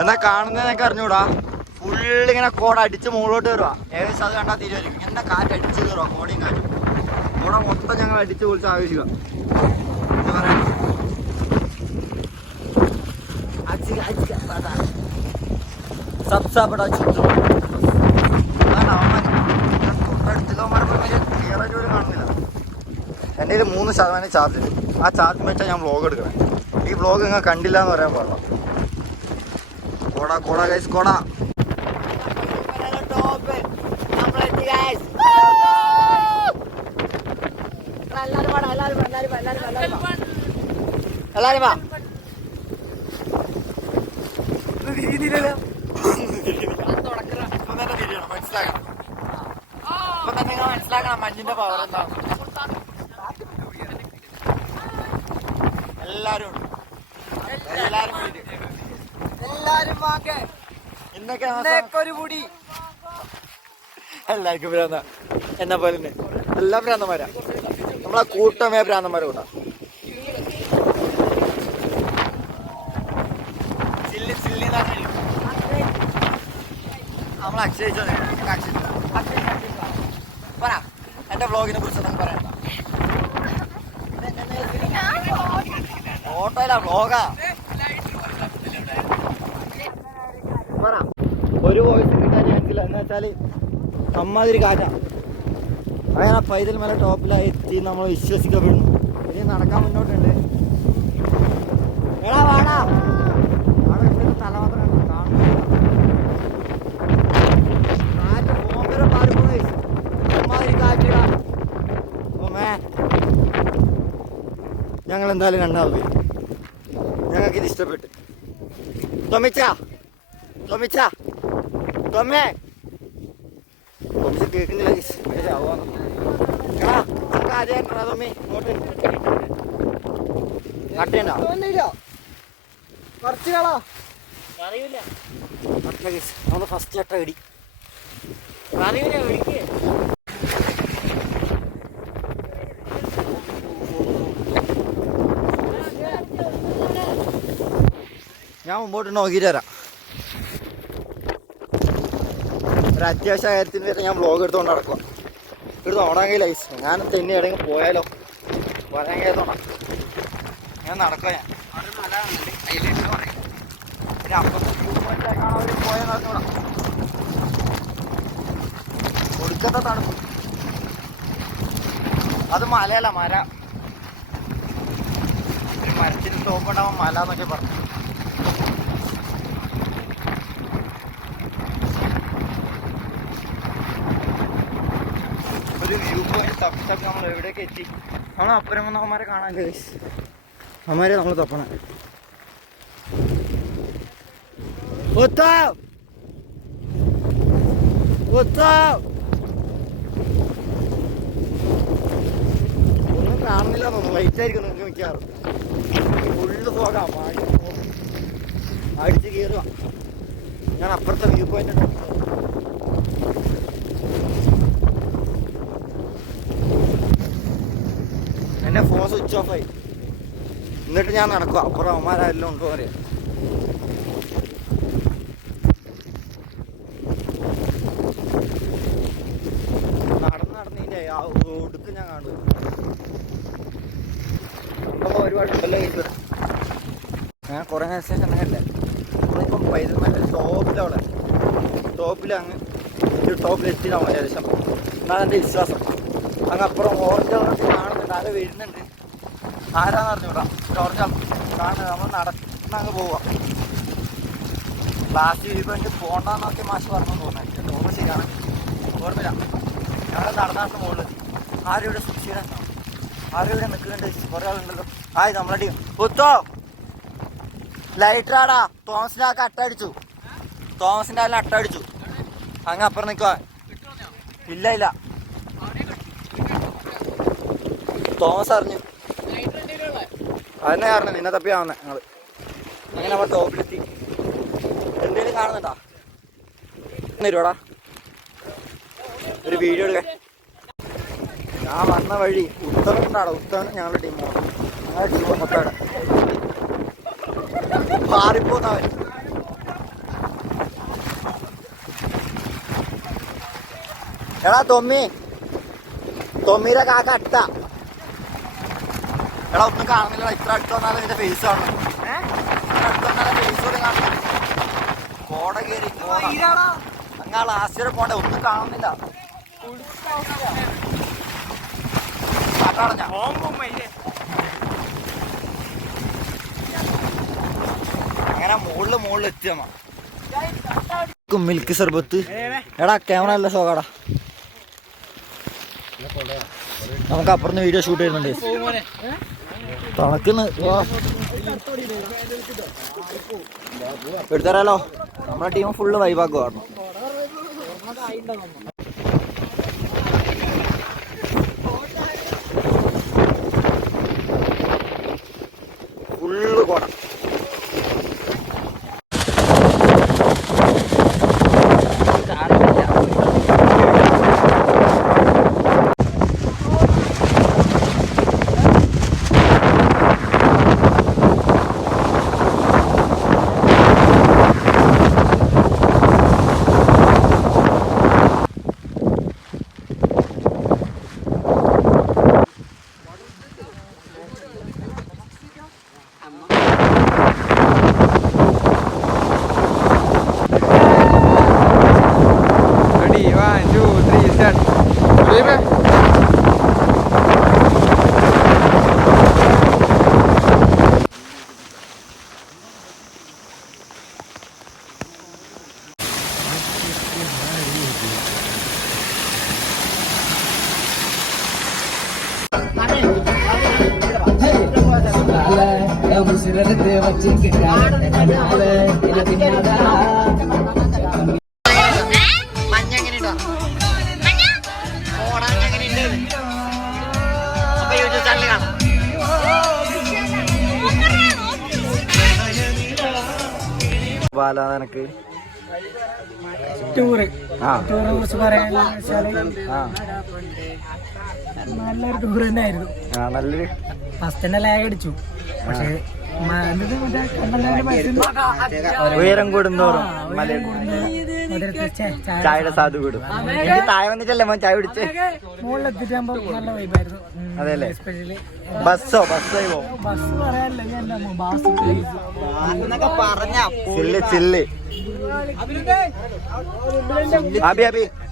എന്നാ കാണുന്നതിനൊക്കെ അറിഞ്ഞൂടാ. ഫുള്ളിങ്ങനെ കോട അടിച്ച് മുകളിലോട്ട് കയറുക. ഏകദേശം അത് കണ്ടാൽ തീരുമായിരിക്കും. ഇങ്ങനെ കാറ്റ് അടിച്ച് കയറുക, കോടയും കാറ്റും. കോട മൊത്തം ഞങ്ങൾ അടിച്ച് പൊളിച്ച് ആവശ്യിക്കുക. എന്താ പറയാ, സബ്സാബട ചുറ്റും അതാണ് അവന്മാർ. തൊട്ടടുത്തുള്ളവന്മാരെ ക്ലിയർ ആയിട്ട് പോലും കാണുന്നില്ല. എൻ്റെ കയ്യിൽ 3% ചാർജ് ഉണ്ട്. ആ ചാർജ് വെച്ചാൽ ഞാൻ വ്ളോഗ് എടുക്കണം. ഈ വ്ളോഗ് നിങ്ങൾ കണ്ടില്ല എന്ന് പറയാൻ പാടില്ല. കോട കോട ഗൈസ്, കോട. എല്ലാരും വാ. മനസ്സിലാക്കണം മഞ്ഞിന്റെ പവർ എന്താണ്. എല്ലാരും ഒരു കൂടി എല്ലാവർക്കും ഭ്രാന്ത. എന്നെ പോലെ തന്നെ എല്ലാ ഭ്രാന്തന്മാരാ. നമ്മളെ കൂട്ടമേ ഭ്രാന്തന്മാരെ കൂട്ടാ. നമ്മൾ അക്ഷയിച്ചോ പറ. എന്റെ വ്ളോഗിനെ കുറിച്ച് നമുക്ക് പറയണ്ട. ഓട്ടോയിലാ വ്ളോഗാ. പറ. ഒരു വോയിസ് കിട്ടാൻ ചാൻസില്ല. എന്ന് വെച്ചാല് അമ്മാതിരി കാറ്റാ. അങ്ങനെ പൈതൽ മല ടോപ്പിലായി എത്തി നമ്മൾ വിശ്വസിക്കപ്പെടുന്നു. ഇനി നടക്കാൻ മുന്നോട്ടുണ്ട്. എടാ വാടാ. അവിടെ ഇപ്പോഴത്തെ തലമാത്രം കാണുന്നില്ല. കാറ്റ് ഭയങ്കര പാറിപ്പോയി. അമ്മാതിരി കാറ്റിടാ. ഞങ്ങൾ എന്തായാലും രണ്ടാമത് പോയി. ഞങ്ങൾക്കിത് ഇഷ്ടപ്പെട്ടു. തൊമ്മിച്ച കേൾക്കുന്നില്ല. തൊമ്മി ഇങ്ങോട്ട് കട്ടയുണ്ടോ? നമ്മൾ ഫസ്റ്റ് ചട്ട ഇടി ഞാൻ മുമ്പോട്ട് നോക്കിയിട്ട് തരാം. ഒരു അത്യാവശ്യ കാര്യത്തിന് വരെ ഞാൻ വ്ളോഗ് എടുത്തുകൊണ്ട് നടക്കുക. എടുത്ത് ഓടാമെങ്കിൽ ലൈസ് ഞാൻ തന്നെ എവിടെയെങ്കിലും പോയാലോ പറയാൻ കേട്ടോണം. ഞാൻ നടക്കുക. ഞാൻ പിന്നെ അപ്പുറത്തെ കാണാൻ അവർ പോയാൽ നടന്നൂടാ. ഒടുക്കത്തെ തണുപ്പ്. അത് മലയല്ല, മല. ഒരു മരത്തിന് ടോപ്പുണ്ടാവാൻ മല എന്നൊക്കെ പറഞ്ഞു. ഒരു വ്യൂ പോയിന്റ് തപ്പി നമ്മൾ എവിടെയൊക്കെ എത്തി. നമ്മൾ അപ്പുറം വന്ന അവന്മാരെ കാണാൻ ഗൈസ്. അവന്മാരെ നമ്മൾ തപ്പണം. ഒന്നും കാണുന്നില്ല തോന്നുന്നു. ലൈറ്റ് ആയിരിക്കും നിങ്ങൾക്ക് മിക്കാറും. ഫുള്ള് പോകാം. അടിച്ച് കയറുക. ഞാൻ അപ്പുറത്തെ വ്യൂ പോയിന്റ് എൻ്റെ ഫോൺ സ്വിച്ച് ഓഫ് ആയി. എന്നിട്ട് ഞാൻ നടക്കുക. അപ്പുറം അവന്മാരെല്ലാം ഉണ്ടോ അറിയാം. നടന്നതിൻ്റെ ആ ഒടുക്ക് ഞാൻ കാണുക. നമ്മൾ ഒരുപാട് ഉണ്ടല്ലോ കഴിച്ചു. ഞാൻ കുറേ ശേഷം അങ്ങനല്ലേ നമ്മളിപ്പം പൈതൽമല ടോപ്പിലവിടെ ടോപ്പിൽ ടോപ്പിലെത്തിയതാണ് ഏകദേശം. എന്നാണ് എൻ്റെ വിശ്വാസം. അങ്ങ് അപ്പുറം ഓറഞ്ച് കാണുന്നുണ്ട്. ആരെ വരുന്നുണ്ട്. ആരാന്ന് അറിഞ്ഞൂടാ. ഒരു ഓറഞ്ച് കാണുന്നത്. നമ്മൾ നടന്ന് അങ്ങ് പോവാം. ലാസ്റ്റ് വീട്ടിൽ പോകണ്ടെന്നൊക്കെ മാഷ് പറഞ്ഞു തോന്നുന്നത്. ഓർമ്മ ശരിയാണ്, ഓർമ്മയില്ല. ഞങ്ങൾ നടന്നാട്ട് മുകളിലെത്തി. ആരും ഇവിടെ സുരക്ഷിത ആരും ഇവിടെ നിൽക്കുന്നുണ്ട്. കുറേ ആളുണ്ടല്ലോ. ആയി നമ്മളെ ടീം പുത്തോ ലൈറ്ററാടാ. തോമസിൻ്റെ ആ അട്ടടിച്ചു. തോമസിൻ്റെ അതിൽ അട്ടടിച്ചു. അങ്ങ് അപ്പുറം നിൽക്കുക. ഇല്ല തോമസ് അറിഞ്ഞു. അതിനെ കാരണം നിന്നെ തപ്പിയാവുന്നേ ഞങ്ങൾ. അങ്ങനെ നമ്മൾ ടോപ്പിലെത്തി. എന്തെങ്കിലും കാണുന്നുണ്ടാ? തരുവാടാ ഒരു വീഡിയോ എടുക്കാൻ. ഞാൻ വന്ന വഴി ഉത്തരം ഉണ്ടാടാ. ഉത്തരം ഞങ്ങളുടെ ടീം. ഞങ്ങളുടെ ടീം മൊത്തം മാറിപ്പോന്നവൻ. എടാ തൊമ്മീരെ കാക്ക അട്ട. എടാ ഒന്നും കാണുന്നില്ല. ഇത്ര അടുത്ത് വന്നാലും നിന്റെ ഫേസ് കാണുന്നു. അടുത്ത് വന്നാലും ഫേസ് പോലും കാണുന്നില്ല. കോട കയറി അങ്ങാൾ ആശ്ചര്യം പോണ്ടേ. ഒന്നും കാണുന്നില്ല. അങ്ങനെ മുകളിൽ എത്തിയമ്മ. മിൽക്ക് സർബത്ത്. എടാ ക്യാമറ നല്ല ഷോക്കാടാ. നമുക്ക് അപ്പുറന്ന് വീഡിയോ ഷൂട്ട് ചെയ്യുന്നുണ്ട്. തണുക്കുന്നു. എടുത്തരാലോ. നമ്മുടെ ടീം ഫുള്ള് വൈബാക്കുവായിരുന്നു. ഫുള്ള് കോട. നിനക്ക് ടൂറിനെ കുറിച്ച് പറയാനുള്ള നല്ലൊരു ടൂർ തന്നെയായിരുന്നു. നല്ലൊരു ഫസ്റ്റ് തന്നെ ലാഗ് അടിച്ചു. പക്ഷേ ഉയരം കൂടുന്നോറും ചായയുടെ സാധു കൂടും. എനിക്ക് താഴെ വന്നിട്ടല്ലേ മോൻ ചായ കുടിച്ച് മുകളിലെത്തിട്ടാകുമ്പോ നല്ല വൈബായിരുന്നു. അതെല്ലേ. ബസ്സോ ബസ് പറയാനല്ല ചില്ല്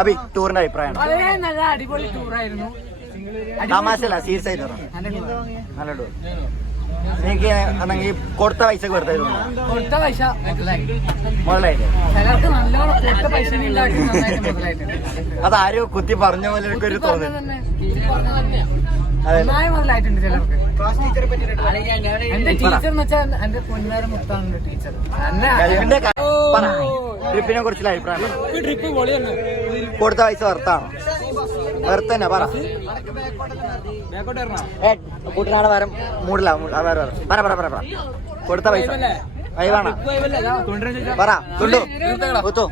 അബി ടൂറിന്റെ അഭിപ്രായം? നല്ല അടിപൊളി ടൂറായിരുന്നു. തമാശല്ല, സീരിയസ് ആയിട്ട് നല്ല ടൂർ. എനിക്ക് ആണെങ്കിൽ കൊടുത്ത പൈസ വെറുതെ കൊടുത്ത പൈസ മുതലായിട്ട് ചിലർക്ക് നല്ലോണം കൊടുത്ത പൈസ അതാരും കുത്തി പറഞ്ഞ പോലെ ഒരു തോന്നുന്നു. മുതലായിട്ടുണ്ട് ചിലർക്ക്. എന്റെ ടീച്ചർ എന്ന് വെച്ചാൽ എന്റെ പൊന്നാര മുത്താണ് ടീച്ചർ. ട്രിപ്പിനെ കുറിച്ചുള്ള അഭിപ്രായം? ട്രിപ്പ് പൊളിയാണ്. കൊടുത്ത പൈസ വെറുത്താണോ? വെറുത്തന്നെ പറ. കൂട്ടിനാടെ വരം മൂടില്ല. പറ കൊടുത്ത പൈസ വൈവാണ പറ. തുണ്ടു കുത്തു.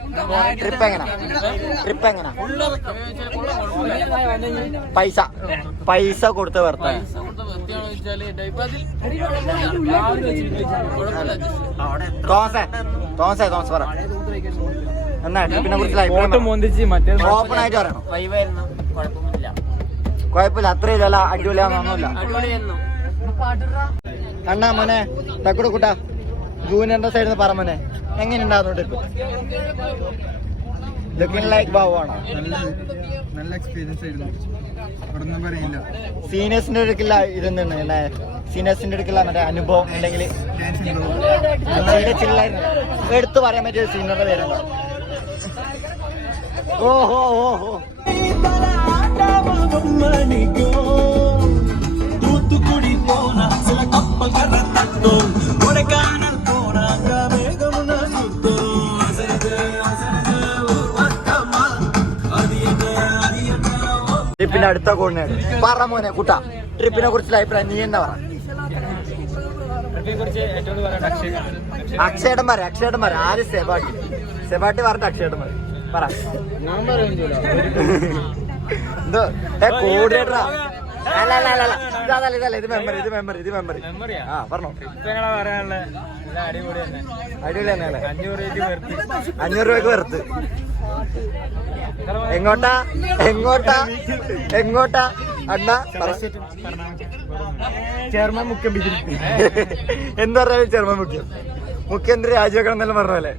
ട്രിപ്പ് എങ്ങനെ? പൈസ കൊടുത്ത് വെറുത്ത തോമസ് പറ. എന്നാ ട്രിപ്പിനെ കുറിച്ചുള്ള ഓപ്പൺ ആയിട്ട് പറയണം. കുഴപ്പമില്ല, അത്രയില്ല, അടിപൊളിയാന്നൊന്നുമില്ല. അണ്ണാ മോനെ തക്കുട കൂട്ടാ ജൂനിയറിന്റെ സൈഡിൽ നിന്ന് പറ മോനെ, എങ്ങനെയുണ്ടായിരുന്നു ട്രിപ്പ്? Looking like ബാബുവാണോ? നല്ല എക്സ്പീരിയൻസ് ആയിരുന്നു. ഒന്നും പറയില്ല. സീനിയേഴ്സിന്റെ അടുക്കില്ല ഇതെന്താണ് സീനിയേഴ്സിന്റെ അടുക്കില്ല മറ്റേ അനുഭവം ഉണ്ടെങ്കിൽ ചില്ലായിരുന്നു. എടുത്തു പറയാൻ പറ്റിയ സീനിയറുടെ പേരുണ്ടോ? ഓഹോ தூத்துக்குடி போனா சில கப்பல் கரத்தோம், கொடைக்கானல் போனா மேகமுன சுத்தோம். ട്രിപ്പിന്റെ അടുത്ത കോണിനാണ് പറ മോനെ കുട്ടാ. ട്രിപ്പിനെ കുറിച്ചുള്ള അഭിപ്രായം നീ എന്താ പറ? അക്ഷയേട്ടൻ പറ. ആര്? സെബാട്ടി പറഞ്ഞ അക്ഷയേട്ടൻ പറ. എന്തോ കോർഡിനേറ്ററാ അല്ല അല്ല അല്ല ഇതല്ല ഇതല്ല ഇത് മെമ്മറി ആ പറഞ്ഞോ. അടിപൊളി തന്നെ അല്ലേ? 500 രൂപയ്ക്ക് വെറുത്ത്. എങ്ങോട്ടാ അണ്ണ? ചെയർമാൻ മുഖ്യം എന്ത് പറഞ്ഞാലും ചെയർമാൻ മുഖ്യമന്ത്രി രാജിവെക്കണം എന്നെല്ലാം പറഞ്ഞല്ലേ.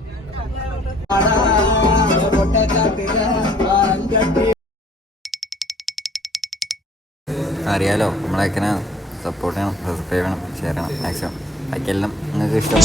അറിയാലോ നമ്മളെങ്ങനെ സപ്പോർട്ട് ചെയ്യണം, സബ്സ്ക്രൈബ് ചെയ്യണം, ഷെയർ ചെയ്യണം മാക്സിമം. ബാക്കിയെല്ലാം നിങ്ങൾക്ക് ഇഷ്ടം.